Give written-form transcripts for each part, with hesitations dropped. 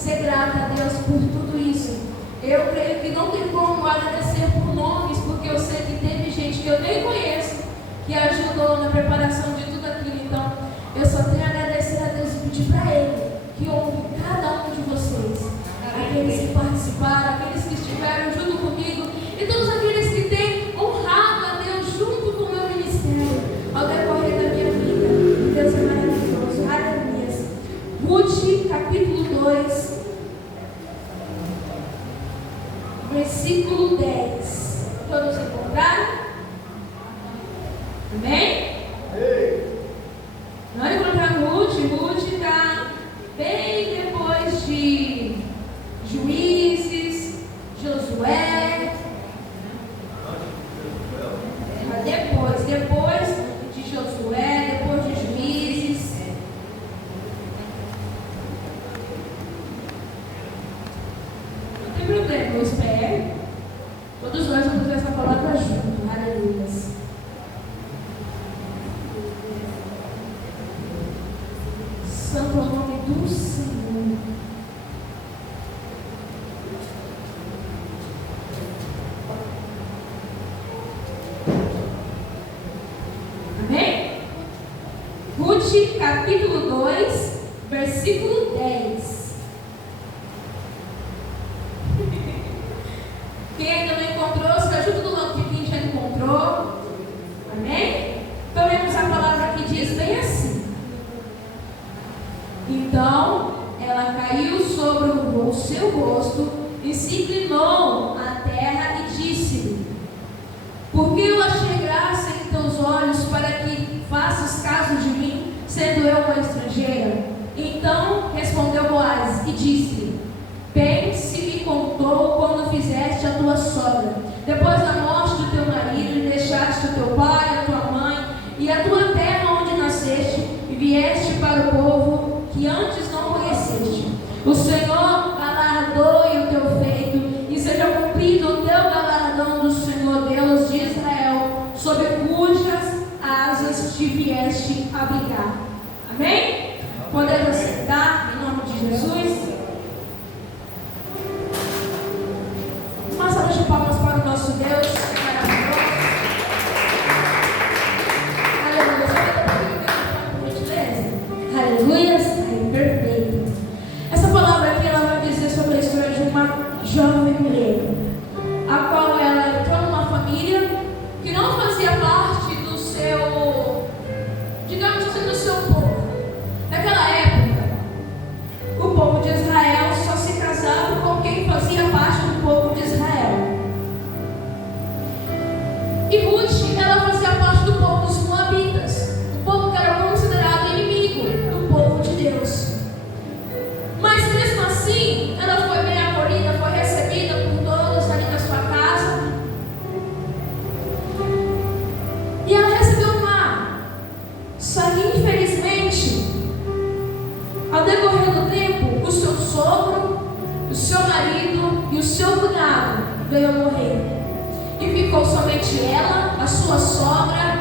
ser grata a Deus por tudo isso. Eu creio que não tem como agradecer por nomes, porque eu sei que teve gente que eu nem conheço, que ajudou na preparação de tudo aquilo. Então, eu só tenho a agradecer a Deus e pedir para Ele que ouve cada um de vocês, aqueles que participaram, aqueles que estiveram junto comigo e todos aqueles que têm honrado a Deus junto com o meu ministério ao decorrer da minha vida. Deus é maravilhoso. Aleluia. Ruth, capítulo 2, versículo 10. Todos encontraram? Amém? Nós encontramos Ruth está bem depois de Juízes, Josué. Depois de Josué, depois de Juízes. Não tem problema, eu espero. Todos nós vamos ver essa palavra junto. Aleluia. Santo é o nome do Senhor. Amém? Ruth, capítulo 2, versículo 10. Quem ainda não encontrou, se ajuda do lado de quem já encontrou. Amém? Então lemos a palavra que diz bem assim. Então ela caiu sobre o seu rosto e se inclinou à terra e disse-lhe: por que eu achei graça em teus olhos para que faças caso de mim, sendo eu uma estrangeira? Então respondeu Boaz e disse-lhe: bem se me contou quando fizeste a tua sogra, depois da morte do teu marido, e deixaste o teu pai, a tua mãe e a tua terra onde nasceste, e vieste para o povo que antes não conheceste. O Senhor galardoe o teu feito, e seja cumprido o teu galardão do Senhor Deus de Israel, sob cujas asas te vieste abrigar. Amém? Podemos sentar em nome de Jesus. Uma salva de palmas para o nosso Deus maravilhoso. Aleluia. Aleluia. Perfeito. Essa palavra aqui ela vai dizer sobre a história de uma jovem mulher, a qual ela entrou numa família que não fazia parte do seu, digamos assim, do seu povo. Naquela época, o povo de Israel só se casava com quem fazia parte do povo de Israel. E Ruth, ela fazia parte do povo dos Moabitas, o povo que era considerado inimigo do povo de Deus. Mas mesmo assim, ela foi bem acolhida, foi recebida por todos ali na sua casa. E ela recebeu uma. Só que infelizmente, ao decorrer do tempo, o seu sogro, o seu marido e o seu cunhado veio a morrer. E ficou somente ela, a sua sogra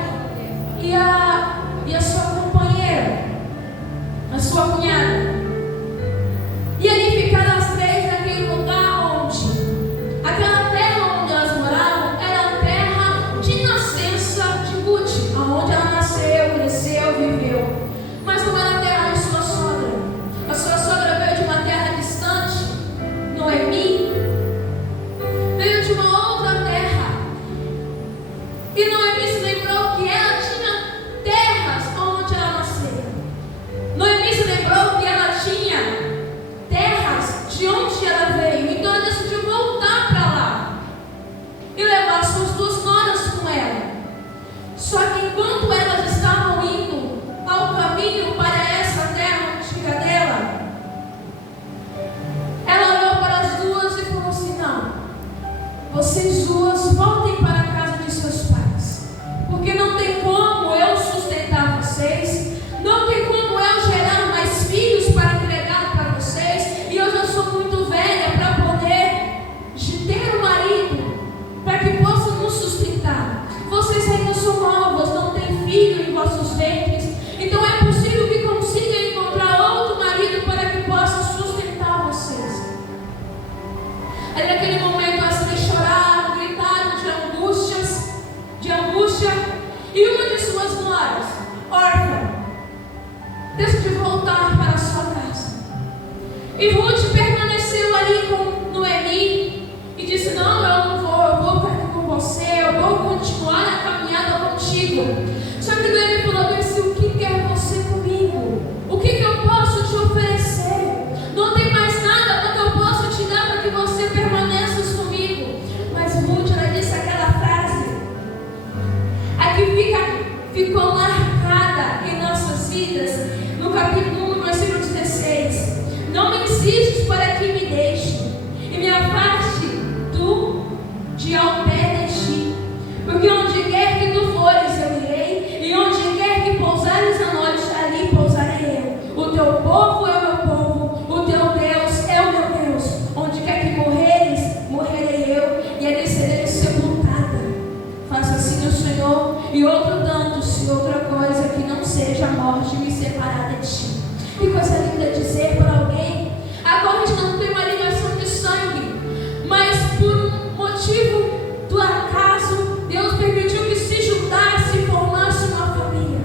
e a sua companheira, a sua cunhada. E ali ficaram as três naquele lugar onde aquela terra onde elas moravam era a terra de nascença de Ruth, aonde ela nasceu, cresceu, viveu. Mas não era a terra de sua sogra. A sua sogra veio de uma terra distante, Noemi, veio de uma outra terra. E Noemi se lembrou que ela tinha terras onde ela nasceu. Noemi se lembrou que ela Ali naquele momento eles choraram, gritaram de angústia, e uma de suas noras, órfã, decidiu voltar para a sua casa. E Ruth permaneceu ali com Noemi e disse: não, eu não vou, eu vou ficar aqui com você, eu vou continuar a caminhada contigo. Só que Noemi falou: disse, o que quer você comigo? O que eu posso te oferecer? Não tem mais nada que eu possa te dar para que você permaneça comigo. Mas Ruth, ela disse aquela frase, a que ficou marcada em nossas vidas, no capítulo 1, no versículo 16: não me insistes para que me deixe e me afaste de ao pé de ti, porque onde quer que tu fores eu irei, e onde quer que pousares a noite, ali pousarei eu. O teu povo é o meu povo, o teu Deus é o meu Deus. Onde quer que morreres, morrerei eu, e ali serei sepultada. Faça assim o Senhor, e outro tanto, se outra coisa que não seja a morte me separar de ti. Que coisa linda dizer para alguém: agora a gente não tem uma ligação de sangue, mas por um motivo do acaso, Deus permitiu que se juntasse e formasse uma família.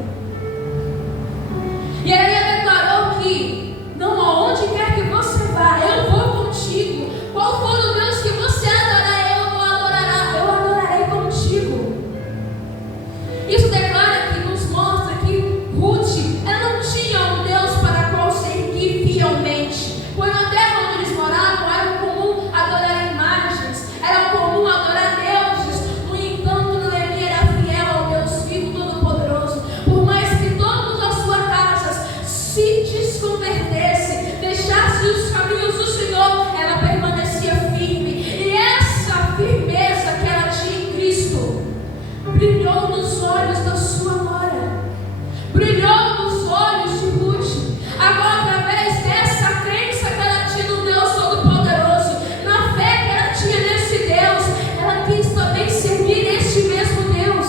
E aí ela declarou que: não, aonde quer que você vá, eu vou contigo. Qual for o Deus que você adorar, eu adorarei contigo. Isso declara que nos mostra que Ruth, ela não tinha um Deus para qual seguir fielmente. Pois na terra onde eles moravam era comum adorar imagens, era comum adorar deuses. No entanto, Noemi era fiel ao Deus vivo todo-poderoso. Por mais que todos à sua casa se desconvertessem, deixassem os caminhos do Senhor, ela permanecia firme. E essa firmeza que ela tinha em Cristo brilhou nos olhos da sua nora, brilhou nos olhos de Ruth. Agora, através dessa crença que ela tinha no Deus Todo-Poderoso, na fé que ela tinha nesse Deus, ela quis também servir este mesmo Deus.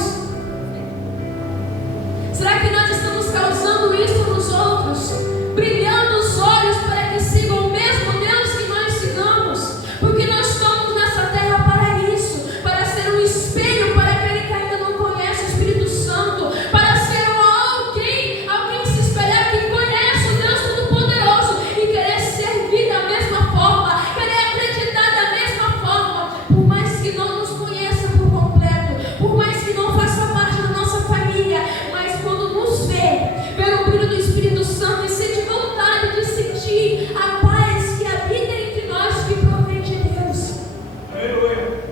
Será que nós estamos causando isso nos outros? Brilhando os olhos para que sigam o mesmo Deus que nós sigamos? Porque nós estamos nessa terra para isso, para ser um espelho para aquele que ainda não conhece o Espírito Santo, para ser alguém se espelhar que conhece o Deus Todo-Poderoso e querer servir da mesma forma, querer acreditar da mesma forma, por mais que não nos conheça por completo, por mais que não faça parte da nossa família, mas quando nos vê pelo brilho do Espírito Santo e sente vontade de sentir a paz que habita entre nós, que provém de Deus. Aleluia.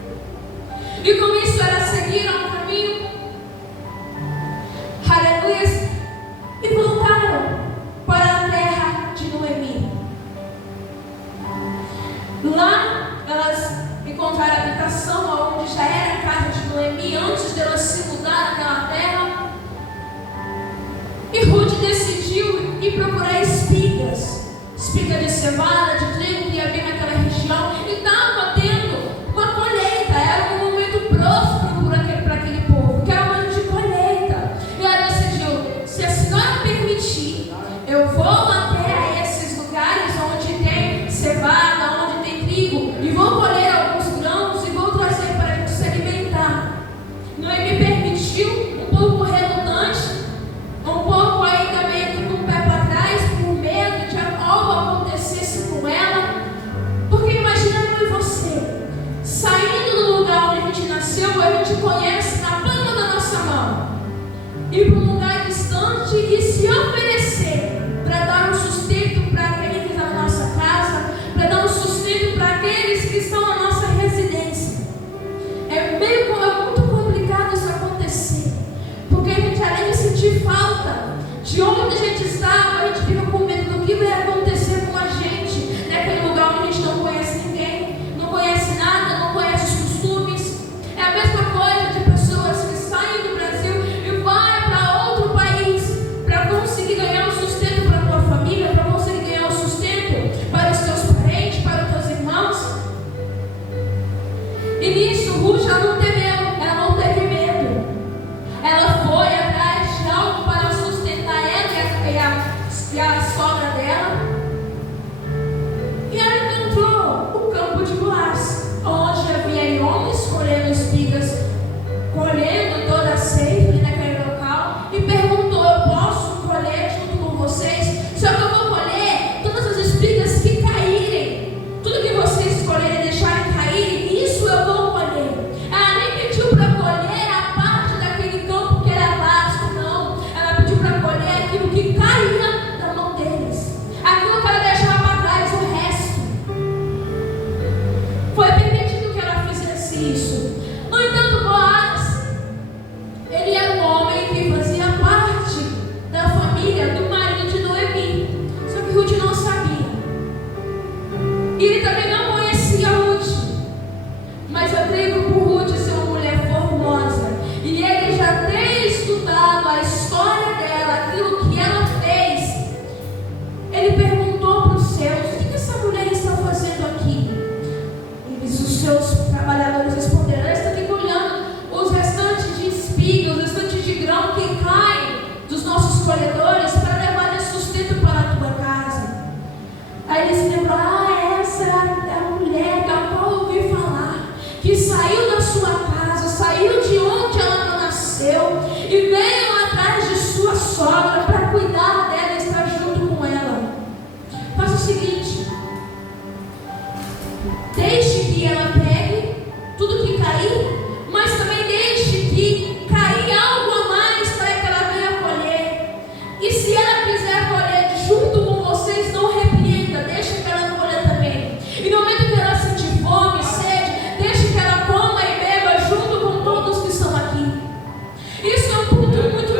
E com isso ela seguiram o caminho, aleluia, e voltaram para a terra de Noemi. Lá elas encontraram a habitação onde já era a casa de Noemi, antes de elas se mudar naquela terra. E Ruth decidiu ir procurar espiga de cevada, de trigo que havia naquela região, e estava tendo uma colheita. Era um momento próspero para aquele povo, que era um momento de colheita. E ela decidiu: se a senhora permitir, eu vou até esses lugares onde tem cevada, onde tem trigo, e vou colher alguns grãos e vou trazer para a gente se alimentar. Noemi permitiu, um pouco relutante, um pouco ainda meio que com o pé para trás, por medo de algo acontecesse com ela. Porque imagina eu e você, saindo do lugar onde a gente nasceu, a gente conhece na palma da nossa mão, ir para um lugar distante e se oferecer para dar um sustento para aquele que está na nossa casa, para dar um sustento para aqueles que estão na nossa residência. É muito complicado isso acontecer, porque a gente, além de sentir falta de onde a gente estava, a gente fica com medo do que vai acontecer com a gente naquele lugar onde a gente não conhece ninguém, não conhece nada, não conhece os costumes. É a mesma coisa de pessoas que saem do Brasil e vão para outro país para conseguir ganhar um sustento para a tua família, para conseguir ganhar um sustento para os teus parentes, para os teus irmãos. E nisso, Ruth não temeu, ela não teve medo. Ela foi atrás de algo para sustentar ela e a sogra dela. E ela encontrou o campo de Boaz. E ele também não conhecia Ruth. Mas eu creio que por Ruth ser uma mulher formosa, e ele já ter estudado a história dela, aquilo que ela fez, ele perguntou para os seus: o que essa mulher está fazendo aqui? E os seus trabalhadores responderam: ela está aqui colhendo os restantes de espiga, os restantes de grão que caem dos nossos colhedores para levar esse sustento para a tua casa. Aí ele se lembrou: essa é a mulher da qual eu ouvi falar, que saiu da sua casa, saiu de onde ela nasceu e veio atrás de sua sogra para cuidar dela e estar junto com ela. Faça o seguinte: deixe que ela pegue tudo que cair, mas também deixe que caia algo a mais para que ela venha colher. E se ela quiser colher junto com vocês, não repreenda, deixe que ela colher também. E no momento que ela sentir fome, sede, deixe que ela coma e beba junto com todos que estão aqui. Isso é um ponto muito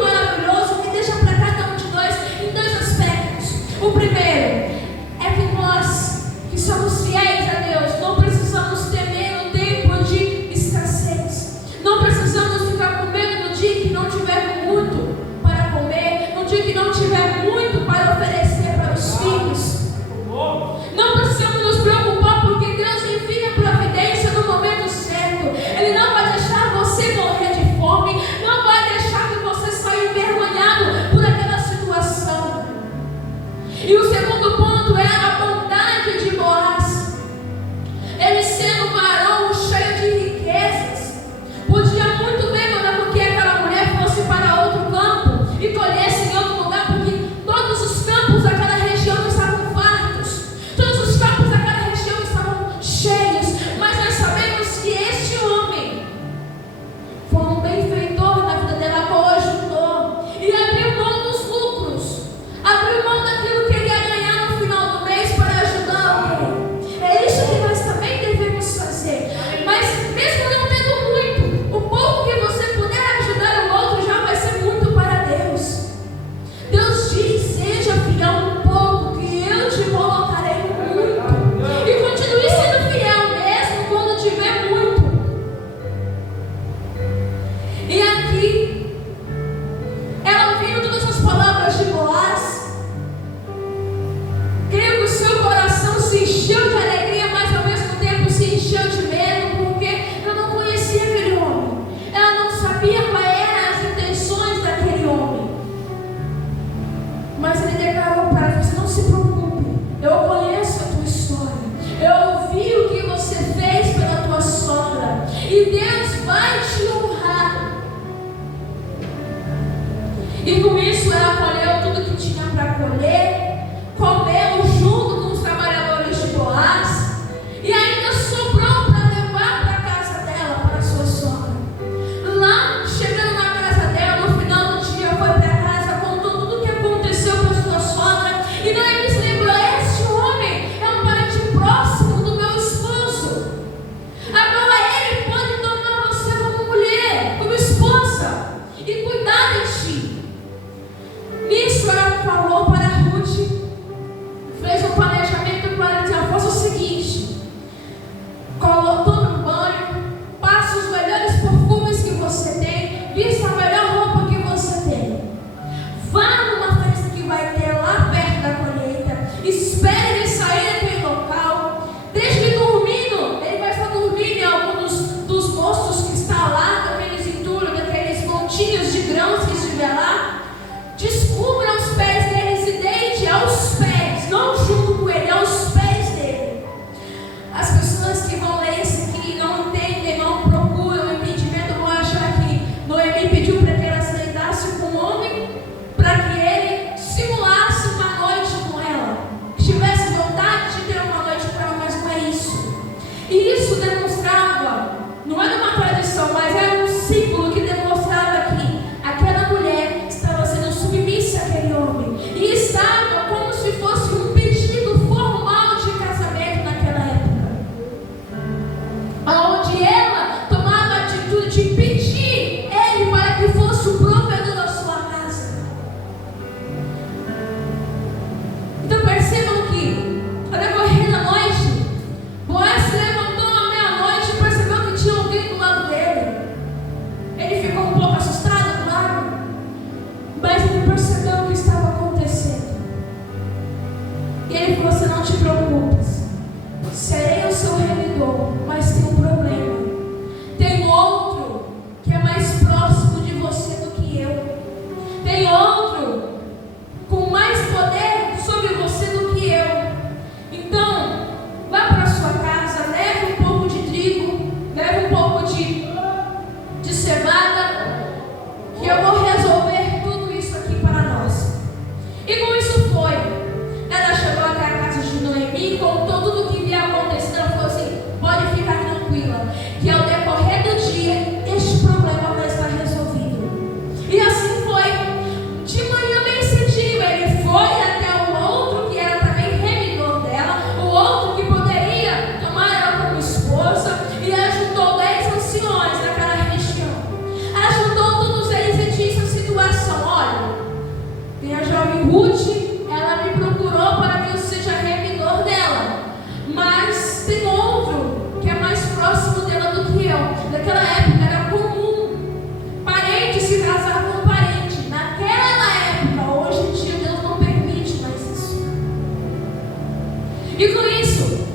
E com isso,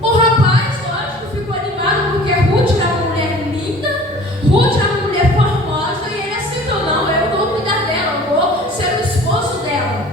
o rapaz, lógico, ficou animado porque Ruth era uma mulher linda, Ruth era uma mulher formosa e ele aceitou: não, eu vou cuidar dela, eu vou ser o esposo dela.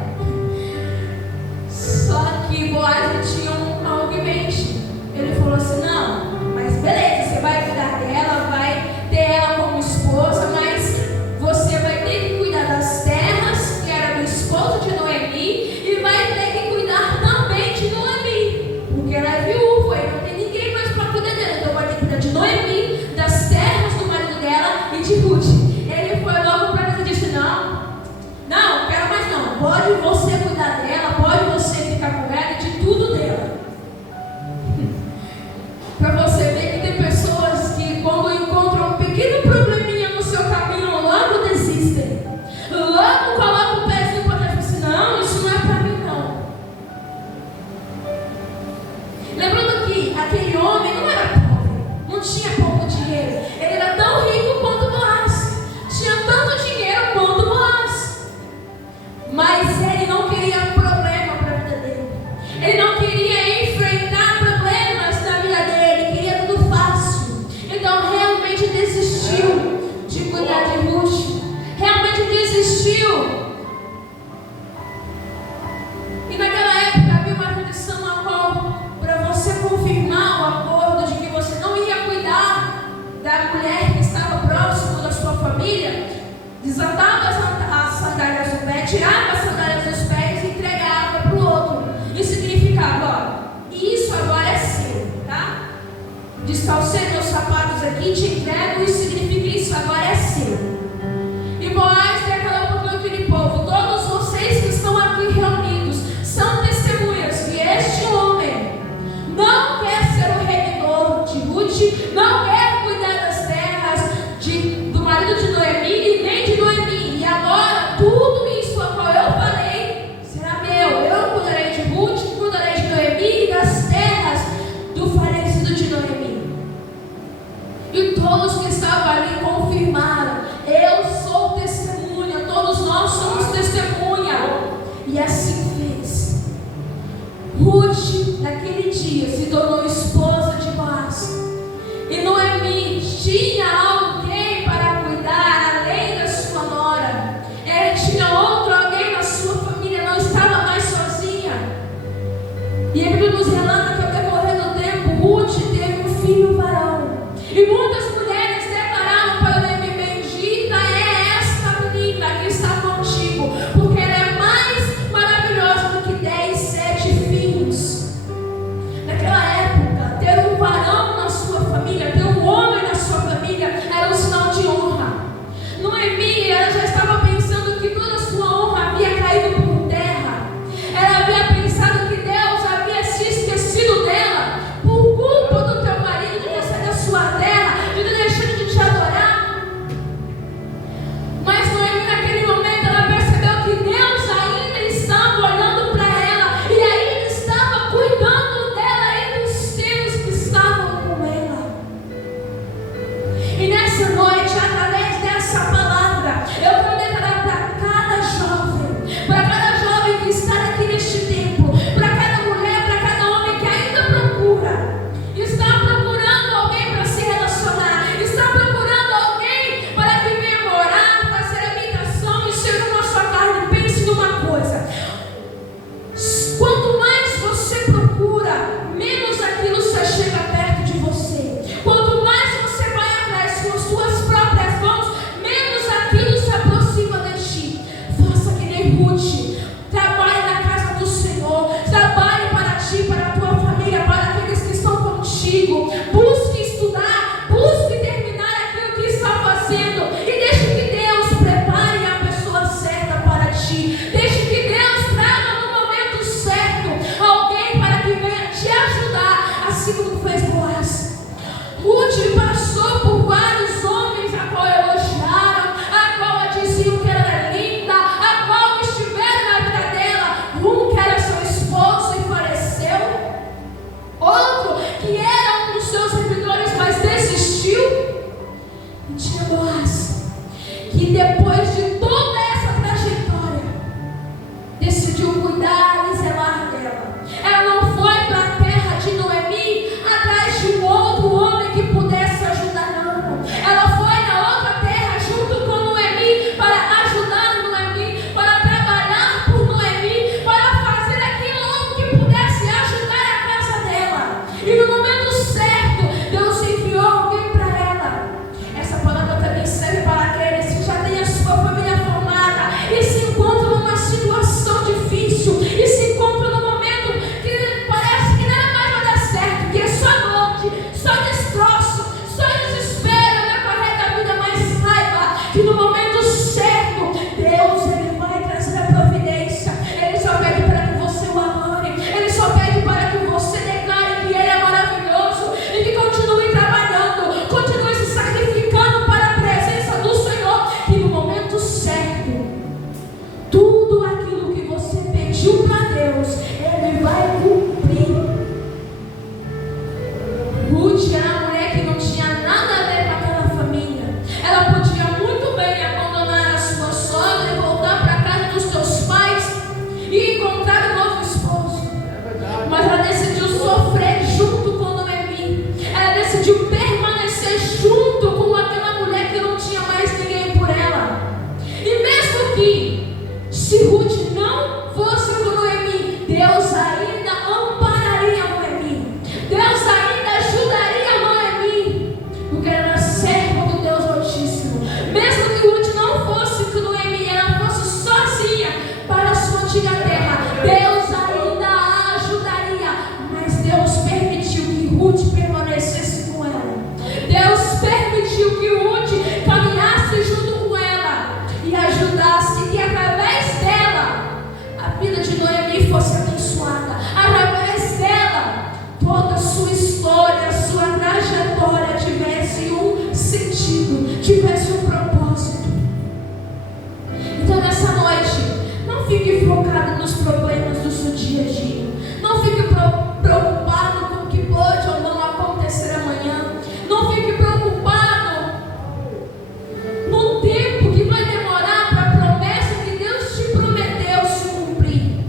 Só que Boaz tinha algo em mente. Ele falou assim: não, mas beleza, você vai cuidar dela, vai ter ela como esposa, mas você vai ter que cuidar das terras que era do esposo de Noemi e vai ter que cuidar também de Noemi, porque ela é viúva e não tem ninguém mais para cuidar dela. Então vai ter que cuidar de Noemi, das terras do marido dela e de Ruth. Ele foi logo para casa e disse: não quero mais não, pode você cuidar dela, pode você ficar com ela e de tudo dela. Para você ver que tem pessoas que quando encontram um pequeno probleminha no seu caminho, logo desistem. Logo colocam o pezinho para trás e dizem: não, isso não é para mim não. Lembrando que aquele homem não era pobre, não tinha pouco dinheiro. Ele era tão rico quanto Boaz, tinha tanto dinheiro quanto Boaz. Mas ele não queria problema para a vida dele. Ele não queria enfrentar problemas na vida dele, ele queria tudo fácil. Então realmente desistiu de cuidar de Ruth. Realmente desistiu. E naquela época havia uma tradição a qual, para você confirmar o acordo de que você não ia cuidar da mulher que estava próximo da sua família, desatava as sandálias do pé, tirava as sandálias dos pés e entregava para o outro. Isso significava: ó, isso agora é seu, tá? Descalcei meus sapatos aqui, te entrego, isso significa: isso agora é seu. E Boaz declarou para aquele povo: todos vocês que estão aqui reunidos são testemunhas que este homem não quer ser o redentor de Ruth, não quer cuidar das terras do marido de Noemi e nem de Noemi. E agora tudo isso a qual eu falei será meu. Eu cuidarei de Ruth, cuidarei de Noemi e das terras do falecido de Noemi. E todos que estavam ali confirmaram: eu sou testemunha, todos nós somos testemunha. E assim fez. Ruth, naquele dia, se tornou esposa de Boaz. E Noemi tinha alguém para cuidar além da sua nora. Ela tinha outro alguém na sua família, não estava mais sozinha. E a Bíblia nos relata que ao decorrer do tempo, Ruth teve um filho varão. E muitas mulheres declararam para Noemi: bendita é esta menina que está contigo, porque ela é mais maravilhosa do que 10, 7 filhos. Naquela época, ter um varão na sua família, ter um homem na sua família, era um sinal de honra. Noemi, ela já estava pensando que toda a sua honra havia caído por terra. Ela havia pensado que Deus havia se esquecido Ruth permanecesse com ela. Deus permitiu que Ruth caminhasse junto com ela e ajudasse que através dela a vida de Noemi fosse abençoada. Através dela toda a sua história, a sua trajetória tivesse um sentido, tivesse um propósito. Então nessa noite, não fique focado nos problemas do seu dia a dia. Não fique preocupado com o que pode ou não acontecer amanhã. Não fique preocupado no tempo que vai demorar para a promessa que Deus te prometeu se cumprir.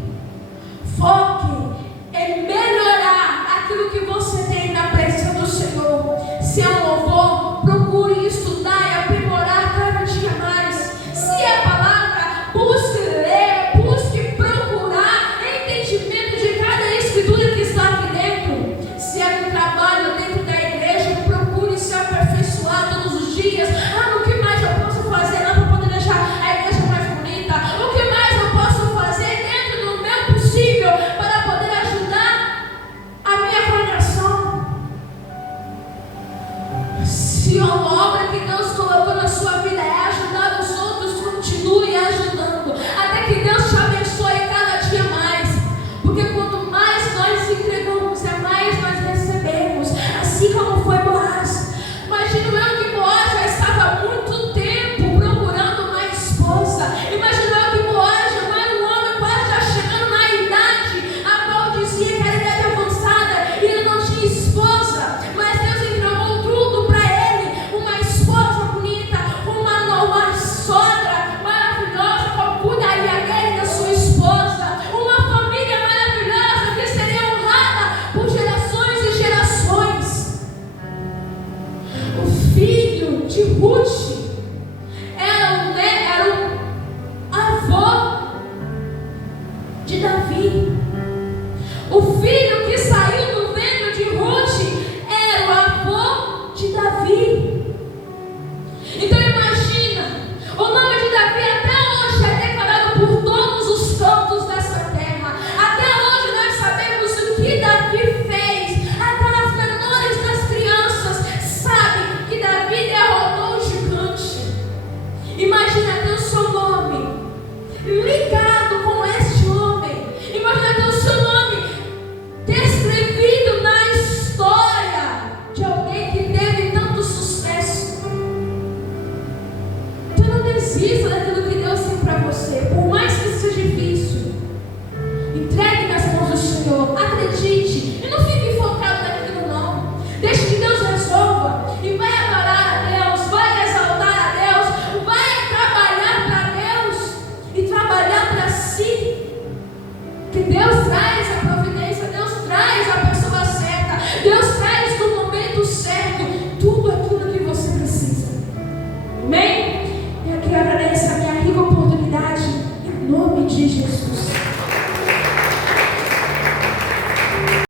Foque em melhorar aquilo que você tem na presença do Senhor. Se é um louvor, procure estudar e aprimorar cada dia mais. Se é a palavra, busque ler, busque procurar entendimento de cada escritura que está aqui dentro. Se é um trabalho dentro da igreja, procure se aperfeiçoar todos os dias. O que mais eu posso fazer lá para poder deixar a igreja mais bonita? O que mais eu posso fazer dentro do meu possível para poder ajudar a minha congregação? Se uma obra que Deus colocou na sua vida é ajudar os outros, continue ajudando, até que Deus te abençoe cada dia mais. Porque quanto mais nós entregamos, mais nós recebemos. Assim como foi Boaz. Imagino eu que Boaz já estava há muito tempo procurando uma esposa. Imagino eu que Boaz já era um homem quase já chegando na idade a qual dizia que era idade avançada e ele não tinha esposa. Mas Deus entregou tudo para ele: uma esposa bonita, uma sogra maravilhosa que cuidaria dele, da sua esposa, uma família maravilhosa que seria honrada por gerações e gerações. O filho de Ruth